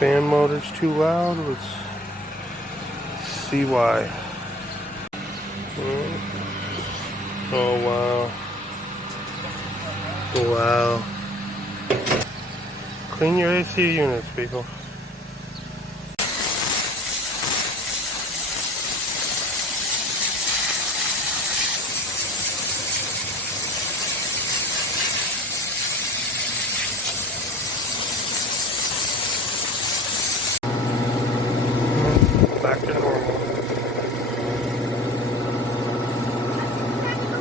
Fan motor's too loud. Let's see why. Oh wow. Wow. Clean your AC units, people. Back to normal.